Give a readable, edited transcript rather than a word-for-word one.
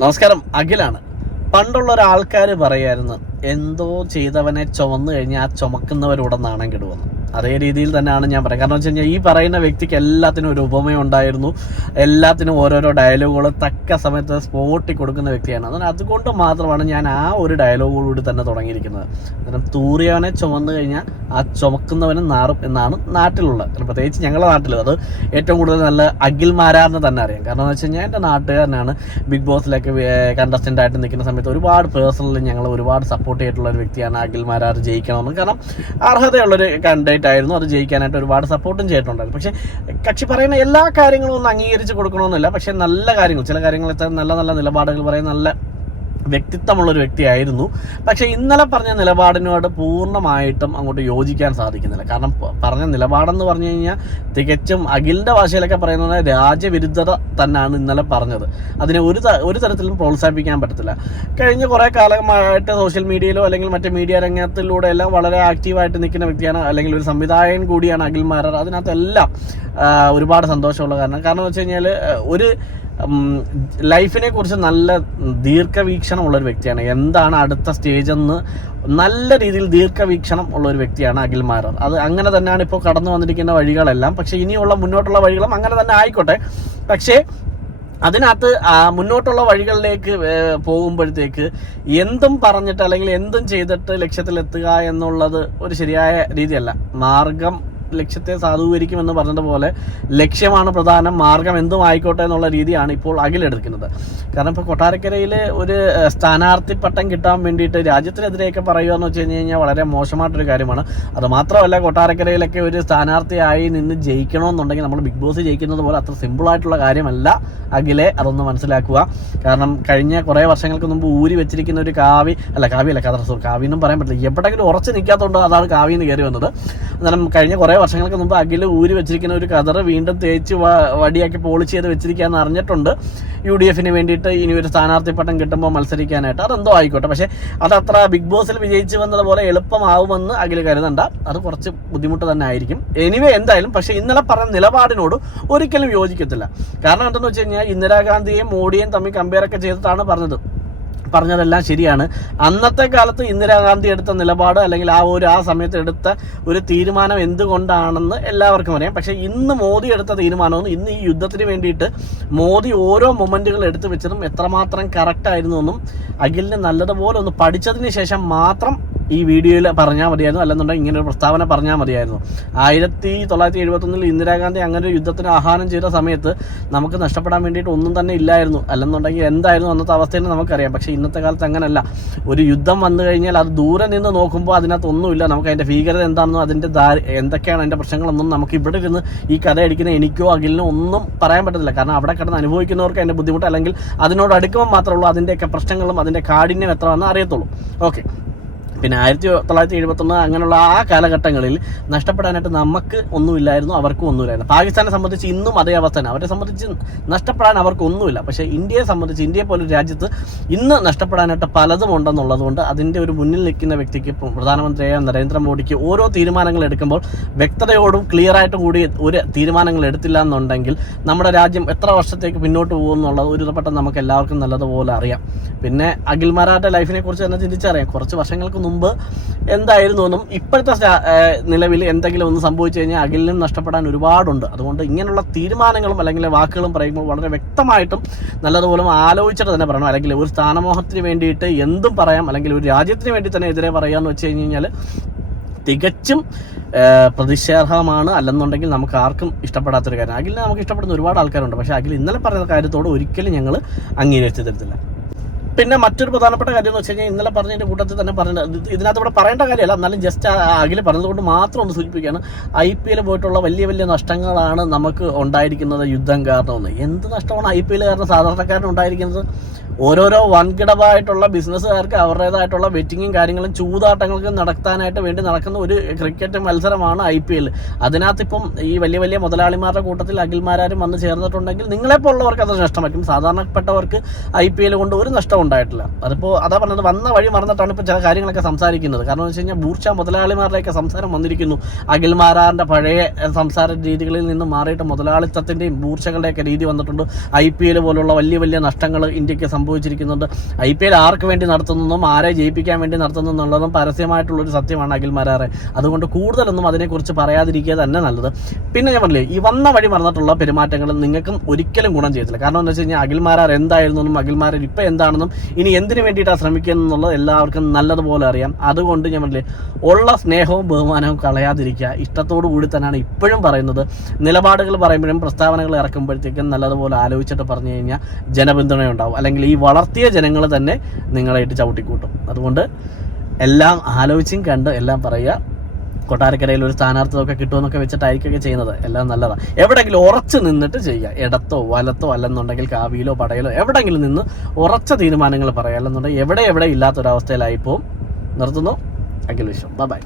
നമസ്കാരം, അഖിലാണ്. പണ്ടുള്ള ഒരാൾക്കാർ പറയായിരുന്നു, എന്തോ ചെയ്തവനെ ചുമന്നു കഴിഞ്ഞാൽ ആ ചുമക്കുന്നവരോടെ നാണം കെടുവെന്ന്. അതേ രീതിയിൽ തന്നെയാണ് ഞാൻ പറയുക. കാരണം വെച്ച് കഴിഞ്ഞാൽ ഈ പറയുന്ന വ്യക്തിക്ക് എല്ലാത്തിനും ഒരു ഉപമയം ഉണ്ടായിരുന്നു, എല്ലാത്തിനും ഓരോരോ ഡയലോഗുകൾ തക്ക സമയത്ത് സ്പോട്ടിൽ കൊടുക്കുന്ന വ്യക്തിയാണ്. അതുകൊണ്ട് മാത്രമാണ് ഞാൻ ആ ഒരു ഡയലോഗോടുകൂടി തന്നെ തുടങ്ങിയിരിക്കുന്നത്. കാരണം തൂറിയവനെ ചുമന്നു കഴിഞ്ഞാൽ ആ ചുമക്കുന്നവനും നാറും എന്നാണ് നാട്ടിലുള്ളത്. പ്രത്യേകിച്ച് ഞങ്ങളുടെ നാട്ടിൽ അത് ഏറ്റവും കൂടുതൽ നല്ല അഖിൽ മാരാറിനെ തന്നെ അറിയാം. കാരണം എന്ന് വെച്ച് കഴിഞ്ഞാൽ എൻ്റെ നാട്ടുകാരനാണ്. ബിഗ് ബോസിലൊക്കെ കണ്ടസ്റ്റൻ്റ് ആയിട്ട് നിൽക്കുന്ന സമയത്ത് ഒരുപാട് പേഴ്സണലി ഞങ്ങൾ ഒരുപാട് സപ്പോർട്ട് ചെയ്തിട്ടുള്ള ഒരു വ്യക്തിയാണ് അഖിൽ മാരാർ ജയിക്കണമെന്ന്. കാരണം അർഹതയുള്ളൊരു കണ്ടന്റ് ആയിരുന്നു, അത് ജയിക്കാനായിട്ട് ഒരുപാട് സപ്പോർട്ടും ചെയ്തിട്ടുണ്ടായിരുന്നു. പക്ഷേ കക്ഷി പറയുന്ന എല്ലാ കാര്യങ്ങളും ഒന്നും അംഗീകരിച്ച് കൊടുക്കണമെന്നില്ല. പക്ഷേ നല്ല കാര്യങ്ങൾ, ചില കാര്യങ്ങൾ നല്ല നല്ല നിലപാടുകൾ പറയുന്ന നല്ല വ്യക്തിത്വമുള്ളൊരു വ്യക്തിയായിരുന്നു. പക്ഷേ ഇന്നലെ പറഞ്ഞ നിലപാടിനോട് പൂർണ്ണമായിട്ടും അങ്ങോട്ട് യോജിക്കാൻ സാധിക്കുന്നില്ല. കാരണം പറഞ്ഞ നിലപാടെന്ന് പറഞ്ഞു കഴിഞ്ഞാൽ തികച്ചും അഖിലിൻ്റെ ഭാഷയിലൊക്കെ പറയുന്നത് രാജ്യവിരുദ്ധത തന്നെയാണ് ഇന്നലെ പറഞ്ഞത്. അതിനെ ഒരു തരത്തിലും പ്രോത്സാഹിപ്പിക്കാൻ പറ്റത്തില്ല. കഴിഞ്ഞ കുറേ കാലമായിട്ട് സോഷ്യൽ മീഡിയയിലോ അല്ലെങ്കിൽ മറ്റ് മീഡിയ രംഗത്തിലൂടെ എല്ലാം വളരെ ആക്റ്റീവായിട്ട് നിൽക്കുന്ന വ്യക്തിയാണ്, അല്ലെങ്കിൽ ഒരു സംവിധായകൻ കൂടിയാണ് അഖിൽ മാരാർ. അതിനകത്തെല്ലാം ഒരുപാട് സന്തോഷമുള്ള കാരണം വെച്ച് കഴിഞ്ഞാൽ ഒരു ലൈഫിനെ കുറിച്ച് നല്ല ദീർഘവീക്ഷണം ഉള്ളൊരു വ്യക്തിയാണ്. എന്താണ് അടുത്ത സ്റ്റേജ് എന്ന് നല്ല രീതിയിൽ ദീർഘവീക്ഷണം ഉള്ള ഒരു വ്യക്തിയാണ് അഖിൽ മാരാർ. അത് അങ്ങനെ തന്നെയാണ് ഇപ്പോൾ കടന്നു വന്നിരിക്കുന്ന വഴികളെല്ലാം. പക്ഷേ ഇനിയുള്ള മുന്നോട്ടുള്ള വഴികളും അങ്ങനെ തന്നെ ആയിക്കോട്ടെ. പക്ഷേ അതിനകത്ത് മുന്നോട്ടുള്ള വഴികളിലേക്ക് പോകുമ്പോഴത്തേക്ക് എന്തും പറഞ്ഞിട്ട് അല്ലെങ്കിൽ എന്തും ചെയ്തിട്ട് ലക്ഷ്യത്തിലെത്തുക എന്നുള്ളത് ഒരു ശരിയായ രീതിയല്ല. മാർഗം ലക്ഷ്യത്തെ സാധൂകരിക്കുമെന്ന് പറഞ്ഞതുപോലെ ലക്ഷ്യമാണ് പ്രധാനം, മാർഗം എന്തും ആയിക്കോട്ടെ എന്നുള്ള രീതിയാണ് ഇപ്പോൾ അഖിലെടുക്കുന്നത്. കാരണം ഇപ്പോൾ കൊട്ടാരക്കരയിൽ ഒരു സ്ഥാനാർത്ഥി പട്ടം കിട്ടാൻ വേണ്ടിയിട്ട് രാജ്യത്തിനെതിരെയൊക്കെ പറയുക എന്ന് വെച്ച് കഴിഞ്ഞാൽ വളരെ മോശമായിട്ടൊരു കാര്യമാണ്. അതുമാത്രമല്ല, കൊട്ടാരക്കരയിലൊക്കെ ഒരു സ്ഥാനാർത്ഥിയായി നിന്ന് ജയിക്കണമെന്നുണ്ടെങ്കിൽ നമ്മൾ ബിഗ് ബോസ് ജയിക്കുന്നത് പോലെ അത്ര സിമ്പിളായിട്ടുള്ള കാര്യമല്ല അഖിലെ, അതൊന്ന് മനസ്സിലാക്കുക. കാരണം കഴിഞ്ഞ കുറേ വർഷങ്ങൾക്ക് മുമ്പ് ഊരി വെച്ചിരിക്കുന്ന ഒരു കാവ്യെന്നും പറയാൻ പറ്റില്ല, എപ്പോഴെങ്കിലും ഉറച്ചു നിൽക്കാത്തതുകൊണ്ട് അതാണ് കാവ്യെന്ന് കയറി വന്നത്. എന്നാലും കഴിഞ്ഞ കുറേ വർഷങ്ങൾക്ക് മുമ്പ് അഖിൽ ഊരി വെച്ചിരിക്കുന്ന ഒരു കതറ് വീണ്ടും തേച്ച് വടിയാക്കി പോളിച്ച് ചെയ്ത് വെച്ചിരിക്കുകയെന്ന് അറിഞ്ഞിട്ടുണ്ട്. UDF വേണ്ടിയിട്ട് ഇനി ഒരു സ്ഥാനാർത്ഥി പട്ടം കിട്ടുമ്പോൾ മത്സരിക്കാനായിട്ട്. അതെന്തോ ആയിക്കോട്ടെ, പക്ഷേ അതത്ര ബിഗ് ബോസിൽ വിജയിച്ചു വന്നതുപോലെ എളുപ്പമാവുമെന്ന് അഖിൽ കരുതണ്ട. അത് കുറച്ച് ബുദ്ധിമുട്ട് തന്നെ ആയിരിക്കും. എന്തായാലും പക്ഷേ ഇന്നലെ പറഞ്ഞ നിലപാടിനോട് ഒരിക്കലും യോജിക്കത്തില്ല. കാരണം എന്തെന്ന് വെച്ച് കഴിഞ്ഞാൽ ഇന്ദിരാഗാന്ധിയെയും മോഡിയെയും തമ്മിൽ കമ്പയറൊക്കെ ചെയ്തിട്ടാണ് പറഞ്ഞതെല്ലാം ശരിയാണ്. അന്നത്തെ കാലത്ത് ഇന്ദിരാഗാന്ധി എടുത്ത നിലപാട് അല്ലെങ്കിൽ ആ സമയത്ത് എടുത്ത ഒരു തീരുമാനം എന്തുകൊണ്ടാണെന്ന് എല്ലാവർക്കും അറിയാം. പക്ഷേ ഇന്ന് മോദി എടുത്ത തീരുമാനവും ഇന്ന് ഈ യുദ്ധത്തിന് വേണ്ടിയിട്ട് മോദി ഓരോ മൊമെൻറ്റുകൾ എടുത്തു വെച്ചതും എത്രമാത്രം കറക്റ്റായിരുന്നു എന്നും അഖിലിന് നല്ലതുപോലെ ഒന്ന് പഠിച്ചതിന് ശേഷം മാത്രം ഈ വീഡിയോയിൽ പറഞ്ഞാൽ മതിയായിരുന്നു. അല്ലെന്നുണ്ടെങ്കിൽ ഇങ്ങനെ ഒരു പ്രസ്താവന പറഞ്ഞാൽ മതിയായിരുന്നു. 1971 ഇന്ദിരാഗാന്ധി അങ്ങനെ ഒരു യുദ്ധത്തിന് ആഹ്വാനം ചെയ്ത സമയത്ത് നമുക്ക് നഷ്ടപ്പെടാൻ വേണ്ടിയിട്ട് ഒന്നും തന്നെ ഇല്ലായിരുന്നു. അല്ലെന്നുണ്ടെങ്കിൽ എന്തായിരുന്നു അന്നത്തെ അവസ്ഥയെന്ന് നമുക്കറിയാം. പക്ഷേ ഇന്നത്തെ കാലത്ത് അങ്ങനെയല്ല. ഒരു യുദ്ധം വന്നു കഴിഞ്ഞാൽ അത് ദൂരെ നിന്ന് നോക്കുമ്പോൾ അതിനകത്തൊന്നുമില്ല. നമുക്ക് അതിൻ്റെ ഭീകരത എന്താണെന്നോ അതിൻ്റെ എന്തൊക്കെയാണ് അതിൻ്റെ പ്രശ്നങ്ങളൊന്നും നമുക്ക് ഇവിടെ ഇരുന്ന് ഈ കഥ അടിക്കുന്ന എനിക്കോ അഖിലിനോ ഒന്നും പറയാൻ പറ്റത്തില്ല. കാരണം അവിടെ കിടന്ന് അനുഭവിക്കുന്നവർക്ക് അതിൻ്റെ ബുദ്ധിമുട്ട്, അല്ലെങ്കിൽ അതിനോട് അടുക്കുമ്പോൾ മാത്രമേ ഉള്ളൂ അതിൻ്റെയൊക്കെ പ്രശ്നങ്ങളും അതിൻ്റെ കാഠിന്യം എത്രയാണെന്ന് അറിയത്തുള്ളൂ. ഓക്കെ, പിന്നെ 1971 അങ്ങനെയുള്ള ആ കാലഘട്ടങ്ങളിൽ നഷ്ടപ്പെടാനായിട്ട് നമുക്ക് ഒന്നുമില്ലായിരുന്നു, അവർക്കും ഒന്നുമില്ലായിരുന്നു. പാകിസ്ഥാനെ സംബന്ധിച്ച് ഇന്നും അതേ അവസ്ഥ തന്നെ. അവരെ സംബന്ധിച്ച് നഷ്ടപ്പെടാൻ അവർക്ക് ഒന്നുമില്ല. പക്ഷേ ഇന്ത്യയെ സംബന്ധിച്ച്, ഇന്ത്യയെ പോലൊരു രാജ്യത്ത് ഇന്ന് നഷ്ടപ്പെടാനായിട്ട് പലതും ഉണ്ടെന്നുള്ളത് കൊണ്ട് അതിൻ്റെ ഒരു മുന്നിൽ നിൽക്കുന്ന വ്യക്തിക്ക്, പ്രധാനമന്ത്രിയായ നരേന്ദ്രമോദിക്ക് ഓരോ തീരുമാനങ്ങൾ എടുക്കുമ്പോൾ വ്യക്തതയോടും ക്ലിയറായിട്ടും കൂടി ഒരു തീരുമാനങ്ങൾ എടുത്തില്ല എന്നുണ്ടെങ്കിൽ നമ്മുടെ രാജ്യം എത്ര വർഷത്തേക്ക് പിന്നോട്ട് പോകുമെന്നുള്ളത് ഒരുപെട്ടെന്ന് നമുക്ക് എല്ലാവർക്കും നല്ലതുപോലെ അറിയാം. പിന്നെ അഖിൽ മാരാരുടെ ലൈഫിനെ കുറിച്ച് തന്നെ ചിന്തിച്ചറിയാം. കുറച്ച് വർഷങ്ങൾക്ക് മുമ്പ് എന്തായിരുന്നു എന്നും ഇപ്പോഴത്തെ നിലവിൽ എന്തെങ്കിലും ഒന്ന് സംഭവിച്ചു കഴിഞ്ഞാൽ അഖിലിനും നഷ്ടപ്പെടാൻ ഒരുപാടുണ്ട്. അതുകൊണ്ട് ഇങ്ങനെയുള്ള തീരുമാനങ്ങളും അല്ലെങ്കിൽ വാക്കുകളും പറയുമ്പോൾ വളരെ വ്യക്തമായിട്ടും നല്ലതുപോലെ ആലോചിച്ചിട്ട് തന്നെ പറയണം. അല്ലെങ്കിൽ ഒരു സ്ഥാനമോഹത്തിന് വേണ്ടിയിട്ട് എന്തും പറയാം, അല്ലെങ്കിൽ ഒരു രാജ്യത്തിന് വേണ്ടി തന്നെ എതിരെ പറയാമെന്ന് വെച്ച് കഴിഞ്ഞാൽ തികച്ചും പ്രതിഷേധാർഹമാണ്. അല്ലെന്നുണ്ടെങ്കിൽ നമുക്ക് ആർക്കും ഇഷ്ടപ്പെടാത്തൊരു കാര്യം. അഖിലിനെ നമുക്ക് ഇഷ്ടപ്പെടുന്ന ഒരുപാട് ആൾക്കാരുണ്ട്. പക്ഷേ അഖിൽ ഇന്നലെ പറഞ്ഞ കാര്യത്തോട് ഒരിക്കലും ഞങ്ങൾ അംഗീകരിച്ചു തരത്തില്ല. പിന്നെ മറ്റൊരു പ്രധാനപ്പെട്ട കാര്യം എന്ന് വെച്ച് കഴിഞ്ഞാൽ ഇന്നലെ പറഞ്ഞതിൻ്റെ കൂട്ടത്തിൽ തന്നെ ഇതിനകത്ത് ഇവിടെ പറയേണ്ട കാര്യമല്ല, എന്നാലും ജസ്റ്റ് അഖിൽ പറഞ്ഞതുകൊണ്ട് മാത്രം ഒന്ന് സൂചിപ്പിക്കുകയാണ്. IPL പോയിട്ടുള്ള വലിയ വലിയ നഷ്ടങ്ങളാണ് നമുക്ക് ഉണ്ടായിരിക്കുന്നത് യുദ്ധം കാരണമെന്ന്. എന്ത് നഷ്ടമാണ് IPL കാരണം സാധാരണക്കാരന് ഉണ്ടായിരിക്കുന്നത്? ഓരോരോ വൻകിടവായിട്ടുള്ള ബിസിനസ്സുകാർക്ക് അവരുടേതായിട്ടുള്ള വെറ്റിങ്ങും കാര്യങ്ങളും ചൂതാട്ടങ്ങൾക്ക് നടത്താനായിട്ട് വേണ്ടി നടക്കുന്ന ഒരു ക്രിക്കറ്റ് മത്സരമാണ് IPL. അതിനകത്തിപ്പം ഈ വലിയ വലിയ മുതലാളിമാരുടെ കൂട്ടത്തിൽ അഖിൽ മാരാരും വന്ന് ചേർന്നിട്ടുണ്ടെങ്കിൽ നിങ്ങളെപ്പോലുള്ളവർക്ക് അത് നഷ്ടം പറ്റും. സാധാരണപ്പെട്ടവർക്ക് IPL കൊണ്ട് ഒരു നഷ്ടം ഉണ്ടായിട്ടില്ല. അതിപ്പോൾ അതാ പറഞ്ഞത്, വന്ന വഴി മറന്നിട്ടാണ് ഇപ്പോൾ ചില കാര്യങ്ങളൊക്കെ സംസാരിക്കുന്നത്. കാരണം എന്ന് വെച്ച് കഴിഞ്ഞാൽ ബൂർഷ മുതലാളിമാരുടെയൊക്കെ സംസാരം വന്നിരിക്കുന്നു. അഖിൽമാരാറിൻ്റെ പഴയ സംസാര രീതികളിൽ നിന്ന് മാറിയിട്ട് മുതലാളിത്തത്തിൻ്റെയും ബൂർഷകളുടെയൊക്കെ രീതി വന്നിട്ടുണ്ട്. IPL പോലുള്ള വലിയ വലിയ നഷ്ടങ്ങൾ ഇന്ത്യക്ക് സംഭവിച്ചിരിക്കുന്നുണ്ട്. IPL ആർക്ക് വേണ്ടി നടത്തുന്നതും ആരെ ജയിപ്പിക്കാൻ വേണ്ടി നടത്തുന്നതെന്നുള്ളതും പരസ്യമായിട്ടുള്ളൊരു സത്യമാണ് അഖിൽമാരാറെ. അതുകൊണ്ട് കൂടുതലൊന്നും അതിനെക്കുറിച്ച് പറയാതിരിക്കുക തന്നെ നല്ലത്. പിന്നെ ഞാൻ പറഞ്ഞില്ലേ, ഈ വന്ന വഴി മറന്നിട്ടുള്ള പെരുമാറ്റങ്ങൾ നിങ്ങൾക്കും ഒരിക്കലും ഗുണം ചെയ്യത്തില്ല. കാരണം എന്താ വെച്ച് കഴിഞ്ഞാൽ അഖിൽമാരാർ എന്തായിരുന്നെന്നും അഖിൽമാരാർ ഇപ്പം എന്താണെന്നും ഇനി എന്തിനു വേണ്ടിയിട്ടാണ് ശ്രമിക്കുന്നതെന്നുള്ളത് എല്ലാവർക്കും നല്ലതുപോലെ അറിയാം. അതുകൊണ്ട് ഞാൻ പറഞ്ഞില്ലേ, ഉള്ള സ്നേഹവും ബഹുമാനവും കളയാതിരിക്കുക. ഇഷ്ടത്തോടു കൂടി തന്നെയാണ് ഇപ്പോഴും പറയുന്നത്. നിലപാടുകൾ പറയുമ്പോഴും പ്രസ്താവനകൾ ഇറക്കുമ്പോഴത്തേക്കും നല്ലതുപോലെ ആലോചിച്ചിട്ട് പറഞ്ഞു കഴിഞ്ഞാൽ ജനപിന്തുണയുണ്ടാവും. അല്ലെങ്കിൽ ഈ വളർത്തിയ ജനങ്ങൾ തന്നെ നിങ്ങളായിട്ട് ചവിട്ടിക്കൂട്ടും. അതുകൊണ്ട് എല്ലാം ആലോചിച്ചും കണ്ട് എല്ലാം പറയുക. കൊട്ടാരക്കരയിൽ ഒരു സ്ഥാനാർത്ഥിത്വമൊക്കെ കിട്ടുമെന്നൊക്കെ വെച്ചിട്ടായിരിക്കൊക്കെ ചെയ്യുന്നത്. എല്ലാം നല്ലതാണ്. എവിടെയെങ്കിലും ഉറച്ച് നിന്നിട്ട് ചെയ്യുക. ഇടത്തോ വലത്തോ അല്ലെന്നുണ്ടെങ്കിൽ കാവിയിലോ പടയിലോ എവിടെയെങ്കിലും നിന്ന് ഉറച്ച തീരുമാനങ്ങൾ പറയുക. അല്ലെന്നുണ്ടെങ്കിൽ എവിടെ ഇല്ലാത്തൊരവസ്ഥയിലായിപ്പോവും. നിർത്തുന്നു. അഖിൽ വിശ്വം. ബൈ.